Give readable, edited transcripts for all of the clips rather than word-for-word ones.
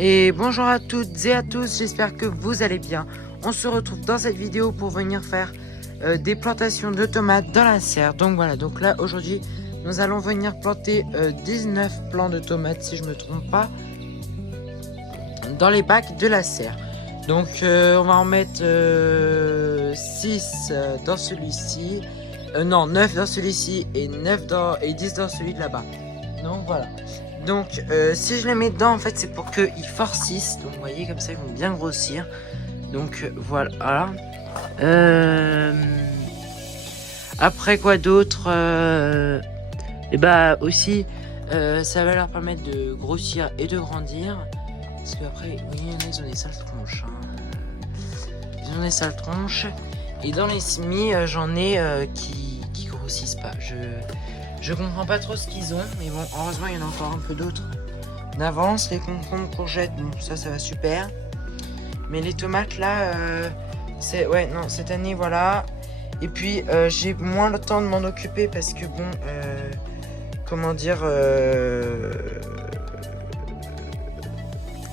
Et bonjour à toutes et à tous, j'espère que vous allez bien. On se retrouve dans cette vidéo pour venir faire des plantations de tomates dans la serre. Donc voilà, donc là aujourd'hui nous allons venir planter 19 plants de tomates si je me trompe pas dans les bacs de la serre. Donc on va en mettre 6 dans celui-ci, non 9 dans celui-ci et 10 dans celui de là-bas. Donc voilà. Donc si je les mets dedans en fait c'est pour qu'ils forcissent. Donc vous voyez comme ça ils vont bien grossir. Donc voilà. Après quoi d'autre et bah aussi ça va leur permettre de grossir et de grandir. Parce qu'après oui ils ont des sales tronches Ils ont des sales tronches. Et dans les semis j'en ai qui grossissent pas. Je comprends pas trop ce qu'ils ont, mais bon, heureusement il y en a encore un peu d'autres d'avance. Les concombres, courgettes, bon, ça va super. Mais les tomates là, cette année voilà. Et puis j'ai moins le temps de m'en occuper parce que bon, comment dire,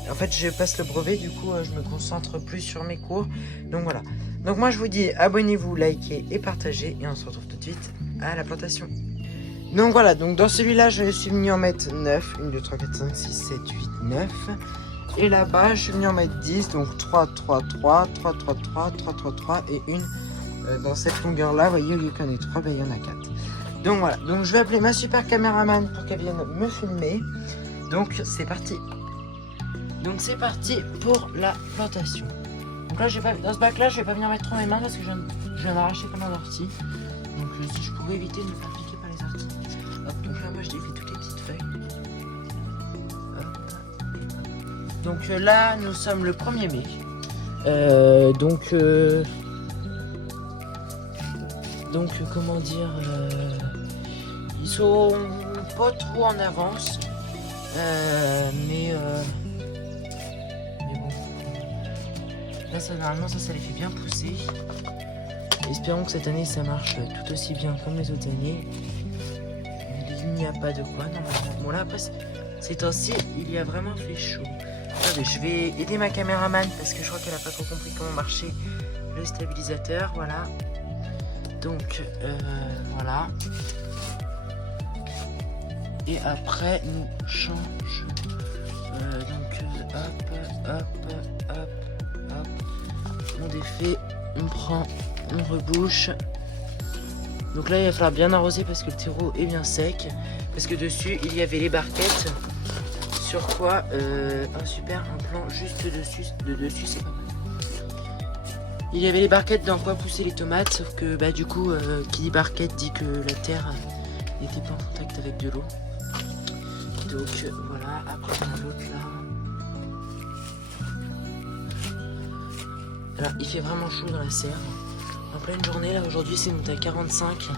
en fait je passe le brevet, du coup je me concentre plus sur mes cours. Donc voilà. Donc moi je vous dis abonnez-vous, likez et partagez et on se retrouve tout de suite à la plantation. Donc voilà, donc dans celui-là, je suis venu en mettre 9. 1, 2, 3, 4, 5, 6, 7, 8, 9. Et là-bas, je suis venu en mettre 10. Donc 3, 3, 3, 3, 3, 3, 3, 3, 3 et une dans cette longueur-là. Vous voyez, il y en a 3, ben, il y en a 4. Donc voilà, donc je vais appeler ma super caméraman pour qu'elle vienne me filmer. Donc c'est parti. Donc c'est parti pour la plantation. Donc là, dans ce bac-là, je vais pas venir mettre trop mes mains parce que je viens d'arracher comme un ortie. Donc si je pourrais éviter de me faire piquer par les orties. Hop, donc là moi je défais toutes les petites feuilles. Hop. Donc là nous sommes le 1er mai. Donc comment dire, ils sont pas trop en avance. Mais bon. Là ça normalement ça les fait bien pousser. Espérons que cette année ça marche tout aussi bien comme les autres années. Il n'y a pas de quoi normalement. Bon là après ces temps-ci il y a vraiment fait chaud. Attendez, je vais aider ma caméraman parce que je crois qu'elle a pas trop compris comment marchait le stabilisateur. Voilà. Donc voilà. Et après nous change. Hop. On défait, on prend. On rebouche. Donc là il va falloir bien arroser parce que le terreau est bien sec. Parce que dessus il y avait les barquettes. Sur quoi un plan juste de dessus c'est pas mal. Il y avait les barquettes dans quoi pousser les tomates. Sauf que bah du coup qui dit barquette dit que la terre n'était pas en contact avec de l'eau. Donc voilà, après on a l'autre là. Alors il fait vraiment chaud dans la serre. En pleine journée, là aujourd'hui c'est monté à 45.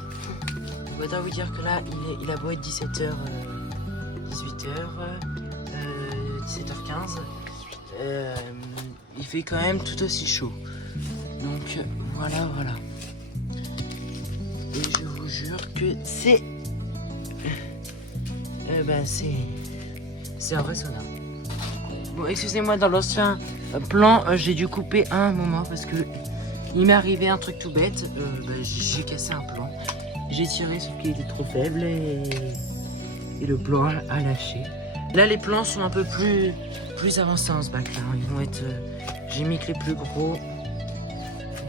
On va vous dire que là il a beau être 17h, 17h15. Il fait quand même tout aussi chaud. Donc voilà. Et je vous jure que c'est impressionnant. Bon, excusez-moi, dans l'ancien plan, j'ai dû couper à un moment parce que il m'est arrivé un truc tout bête, j'ai cassé un plan. J'ai tiré sauf qu'il était trop faible et le plan a lâché. Là les plans sont un peu plus avancés dans ce bac là. Ils vont être. J'ai mis que les plus gros.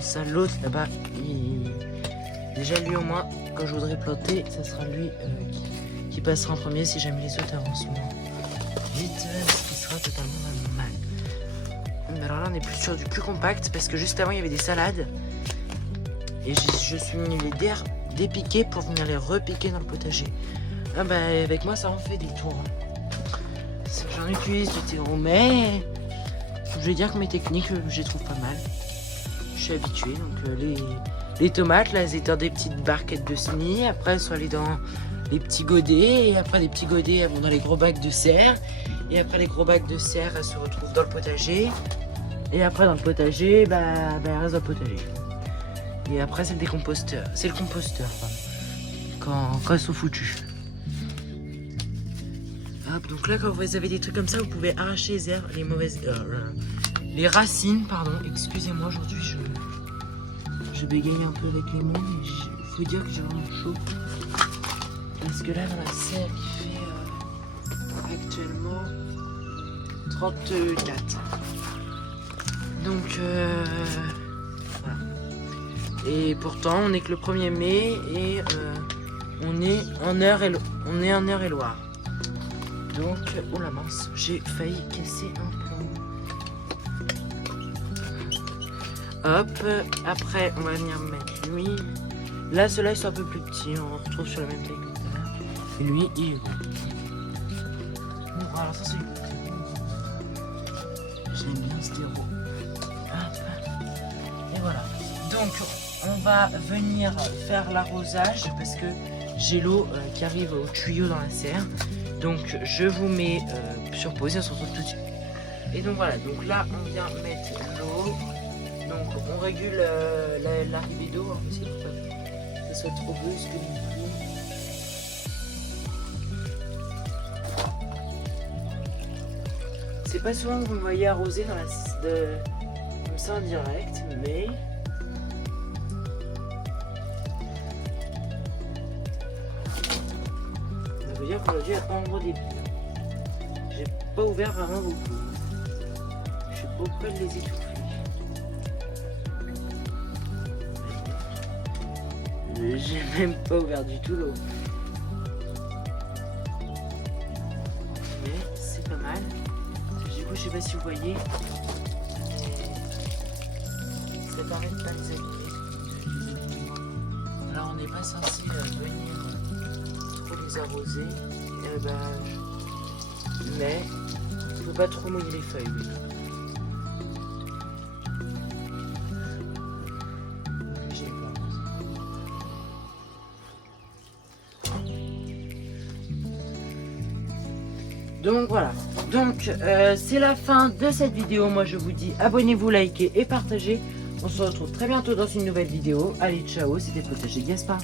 Ça l'autre là-bas. Déjà lui au moins, quand je voudrais planter, ça sera lui qui passera en premier si jamais les autres avancent moins vite, ce qui sera totalement normal. Mais alors là on est plus sur du plus compact parce que juste avant il y avait des salades et je suis venu les dépiquer pour venir les repiquer dans le potager. Ah bah avec moi ça en fait des tours. J'en utilise du terreau mais je vais dire que mes techniques je les trouve pas mal. Je suis habitué donc les tomates là elles étaient dans des petites barquettes de semis, après elles sont allées dans les petits godets et après les petits godets elles vont dans les gros bacs de serre et après les gros bacs de serre elles se retrouvent dans le potager. Et après dans le potager, elle reste dans le potager. Et après c'est le décomposteur. C'est le composteur, quand ils sont foutus. Hop, donc là, quand vous avez des trucs comme ça, vous pouvez arracher les herbes, les racines, pardon. Excusez-moi, aujourd'hui, je bégaye un peu avec les mots, mais il faut dire que j'ai vraiment chaud. Parce que là, dans la serre, il fait actuellement 34. Donc, voilà. Et pourtant, on n'est que le 1er mai et on est en Eure-et-Loire. Donc, oh la mince, j'ai failli casser un plomb. Hop, après, on va venir mettre lui. Là, ceux-là, ils sont un peu plus petits. On retrouve sur la même taille que tout à l'heure. Et lui, il est gros. Bon, alors ça, c'est... J'aime bien ce terreau. Et voilà. Donc, on va venir faire l'arrosage parce que j'ai l'eau qui arrive au tuyau dans la serre. Donc, je vous mets sur pause et on se retrouve tout de suite. Et donc voilà, donc là, on vient mettre l'eau. Donc, on régule l'arrivée d'eau, hein, parce qu'il faut pas que ça soit trop brusque non plus. C'est pas souvent que vous me voyez arroser dans comme ça en direct, mais ça veut dire qu'aujourd'hui il n'y a pas en gros des bulles. J'ai pas ouvert vraiment beaucoup. Je suis pas près de les étouffer. J'ai même pas ouvert du tout l'eau. Mais c'est pas mal. Du coup, je sais pas si vous voyez. Ça paraît pas les abîmer. Alors, on n'est pas censé venir trop les arroser. Mais il faut pas trop mouiller les feuilles. Oui. Donc voilà, donc c'est la fin de cette vidéo. Moi je vous dis abonnez-vous, likez et partagez. On se retrouve très bientôt dans une nouvelle vidéo. Allez, ciao, c'était Potager Gaspard.